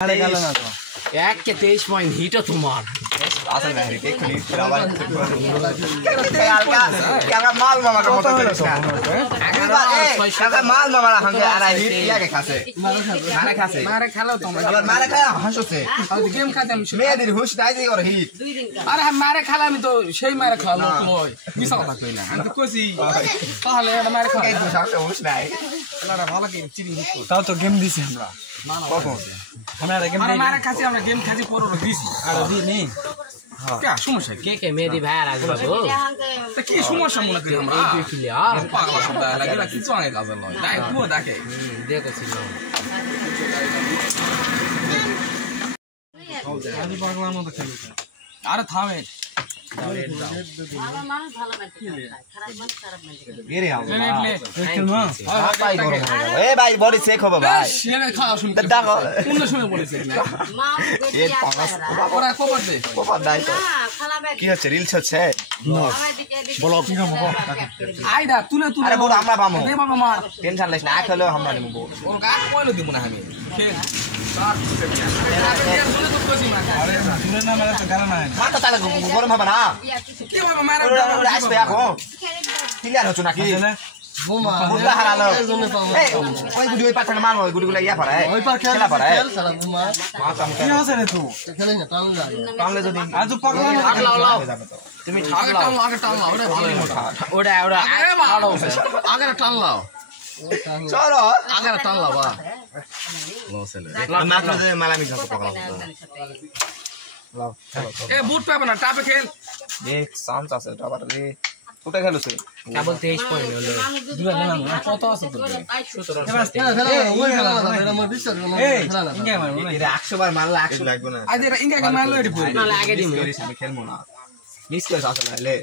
আরে গেল না তো 1 के 23 पॉइंट हिट हो तुम्हार আসল না রে দেখুন फिर আবার কাকা মাল মামা কা মতো করে কাকা মাল মামা হাঙ্গে আরা হিট ইয়া কে খাসে মারে খালো তোমরা আবার মারে খায় হাসছে আর গেম খাতে আমি মেয়েদের হুশ নাই যে ওর হিট আরে মারে খালা আমি তো সেই মারে খাওয়া লোক লয় মিছা কথা কইলা আমি তো কইছি তাহলে এটা মারে খাওয়া এই তো সাথে হুশ নাই আল্লাহর ভালো কি চিরি তাও তো গেম দিছি আমরা কখন আমরা গেম আরে মারে খাসি আমরা গেম খাসি পরে দিছি আর দি নেই কে সমস্যা के के मेदी भाई आ गयो তা কি সমস্যা মনে করি আমরা এই প্লেয়ার পাগলা সব লাগে না কিছু আগে কাজ লয় তাই পুরো দেখে देखो ছিল আদি পাগলার মতো খেলু আরে থামে এরে আও খেলমা ভাই গরম এ ভাই বডি চেক হবে ভাই সেনে খাওয়া শুন দেখো কোন সময় বলেছে এ পাগস ওরা কবার দে কপাল নাই তো কি হচ্ছে রিলস হচ্ছে বলো কি করব আইডা তুলে তুলে আরে বড় আমরা বামু দে বাবা মার টেনশন লইস না খেলো আমরা নিমু ওর গাছ কইলো দিব না আমি খেল আরে দূরে না মেরে তো গানা না মাথা তালে গরম হবে না কি বাবা মারা ওরা আসবে এখন ক্লিয়ার হচ্ছে নাকি বোমা বুঝলা হারালো এই ওই গুডি ওই পাছানে মারো ওই গুডিগুলো ইয়া পারে ওই পার খেলা পারে সালা বোমা মাথা মুখে কি হচ্ছে রে তুই খেলে না টানলে যদি আজ পাগলা তুমি আগে টানলাও আগে টানলাও ওটা ভালো ওটা ওটা আগে টানলাও চলো আগে টানলাও বা নো সেলে মাত্র যে মালামি সব পাগলা লাও এ বুট পাবে না টাপে খেল দেখ সাউন্ড আছে আবার রে কোটা খেলছে কেবল 23 পয়েন্ট হলো দূরে না কত আছে তোর এই ইঙ্গে মার এটা 100 বার মারলে 100 লাগবে না আজ এরা ইঙ্গা কে মারলো এটি পুরো না লাগে দিমু আমি খেলবো না মিস করে আসলে